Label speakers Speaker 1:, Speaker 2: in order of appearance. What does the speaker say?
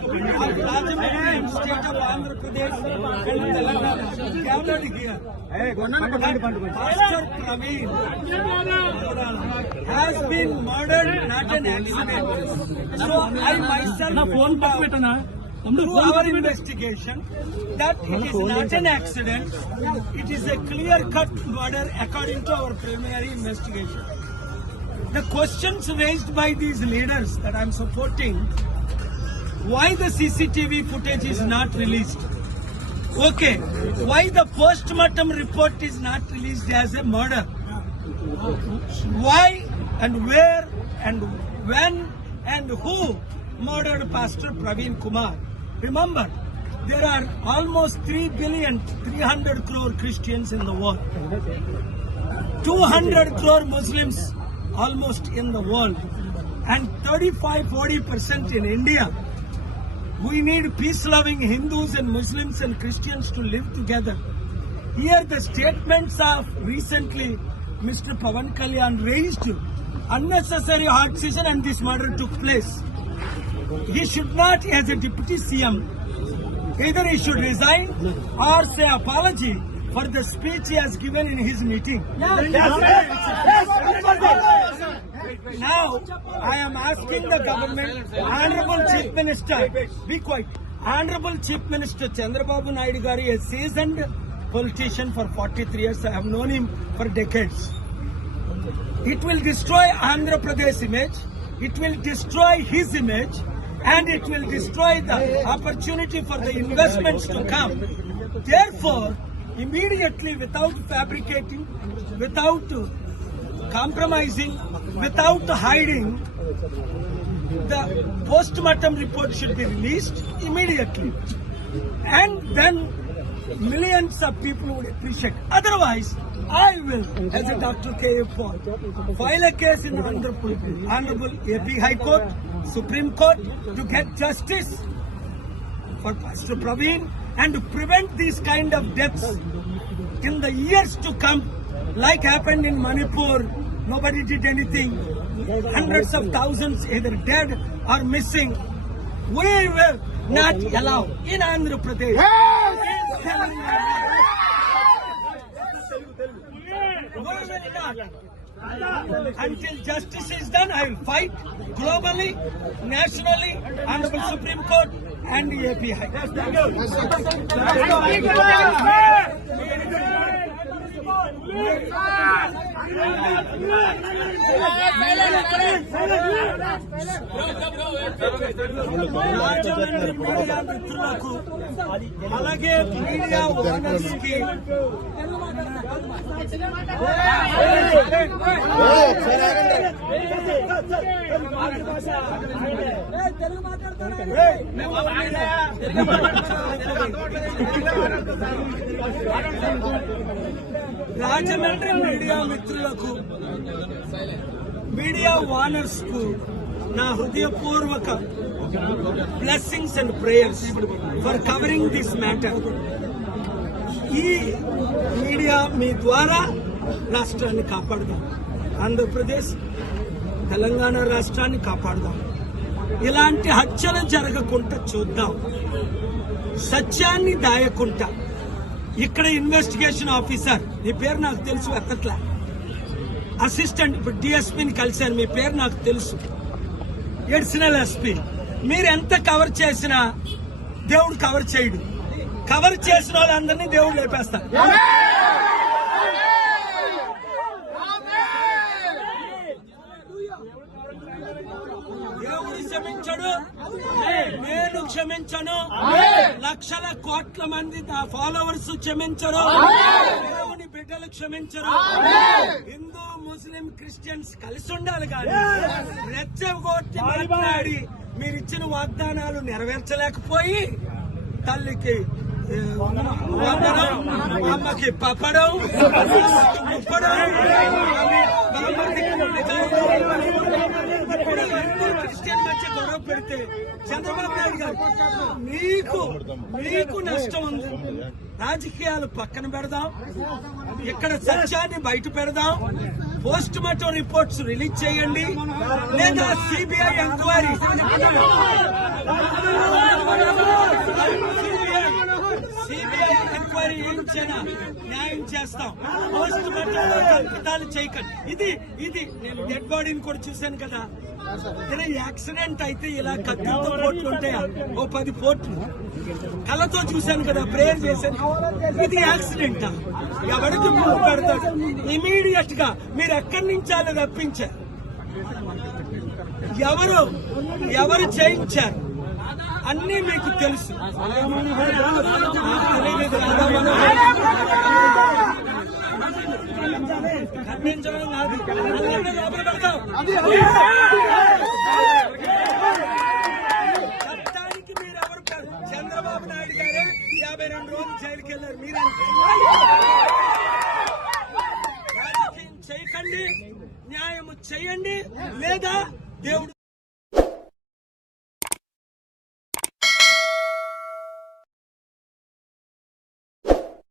Speaker 1: and Telangana gathered here. Pastor Praveen has been murdered, not an accident. So I myself
Speaker 2: phone పక్క పెట్టనా
Speaker 1: through our investigation that it is not an accident, it is a clear-cut murder according to our preliminary investigation. The questions raised by these leaders that I'm supporting, why the CCTV footage is not released? Okay, why the post-mortem report is not released as a murder? Why and where and when and who murdered Pastor Praveen Kumar? Remember, there are almost 3 billion, 300 crore Christians in the world. 200 crore Muslims almost in the world. And 35-40% in India. We need peace-loving Hindus and Muslims and Christians to live together. Here the statements of recently Mr. Pavan Kalyan raised unnecessary hard season and this murder took place. He should not, as a deputy CM, either he should resign or say apology for the speech he has given in his meeting. Now, I am asking the government, Honorable Chief Minister, be quiet. Honorable Chief Minister Chandrababu Naidu Gari, a seasoned politician for 43 years, I have known him for decades. It will destroy Andhra Pradesh image, it will destroy his image, and it will destroy the opportunity for the investments to come. Therefore, immediately without fabricating, without compromising, without hiding, the post-mortem report should be released immediately. And then millions of people would appreciate. Otherwise, I will, as a Dr. K. Paul, file a case in the Honorable, Honorable AP High Court, Supreme Court to get justice for Pastor Praveen and to prevent these kind of deaths in the years to come, like happened in Manipur. Nobody did anything. Hundreds of thousands either dead or missing. We will not allow in Andhra Pradesh. We will not. Until justice is done, I will fight globally, nationally, Honorable Supreme Court and the AP High Court. మిత్రులకు అలాగే media ఓనర్స్కి Rajahmundry media మిత్రులకు media owners కు నా హృదయపూర్వక blessings and prayers for covering this matter ఈ media మీ ద్వారా రాష్ట్రాన్ని కాపాడుదాం. ఆంధ్రప్రదేశ్ తెలంగాణ రాష్ట్రాన్ని కాపాడుదాం. ఇలాంటి హత్యలు జరగకుండా చూద్దాం. సత్యాన్ని దాయకుండా. ఇక్కడ ఇన్వెస్టిగేషన్ ఆఫీసర్ మీ పేరు నాకు తెలుసు ఎక్కట్లా అసిస్టెంట్ ఇప్పుడు డిఎస్పీని కలిశాను మీ పేరు నాకు తెలుసు. ఎడిషనల్ ఎస్పీ మీరు ఎంత కవర్ చేసినా దేవుడు కవర్ చేయడు. కవర్ చేసిన వాళ్ళందరినీ దేవుడు లేపేస్తారు దేవుడు క్షమించడు నేను క్షమించను. లక్షల కోట్ల మంది ఫాలోవర్స్ క్షమించరు. దేవుని బిడ్డలు క్షమించరు. హిందూ ముస్లిం క్రిస్టియన్స్ కలిసి ఉండాలి కానీ రెచ్చగొట్టి మాట్లాడి మీరు ఇచ్చిన వాగ్దానాలు నెరవేర్చలేకపోయి తల్లికి వందనం అమ్మకి పప్పడం ముప్పడం బామ్మకి పెడితే చంద్రబాబు నాయుడు గారు మీకు మీకు నష్టం ఉంది. రాజకీయాలు పక్కన పెడదాం. ఇక్కడ సత్యాన్ని బయట పెడదాం. పోస్ట్ మార్టం రిపోర్ట్స్ రిలీజ్ చేయండి. లేదా సిబిఐ ఎంక్వైరీ నుంచైనా న్యాయం చేస్తాం. పోస్ట్ మార్టంలో కల్పితాలు చేయకండి. ఇది ఇది నేను డెడ్ బాడీని కూడా చూశాను కదా. యాక్సిడెంట్ అయితే ఇలా కత్తితో పోట్లు ఉంటాయా? ఓ పది పోట్లు. కళ్ళతో చూశాను కదా ప్రేయర్ చేశాను. ఇది యాక్సిడెంట్? ఎవరికి ముందు పెడతాడు? ఇమీడియట్గా మీరు ఎక్కడి నుంచి రప్పించారు? ఎవరు? ఎవరు చేయించారు? అన్నీ మీకు తెలుసు. ఖండించడం కాదు. లోపల పెడతాం. చేయండి. న్యాయం చేయండి. లేదా దేవుడు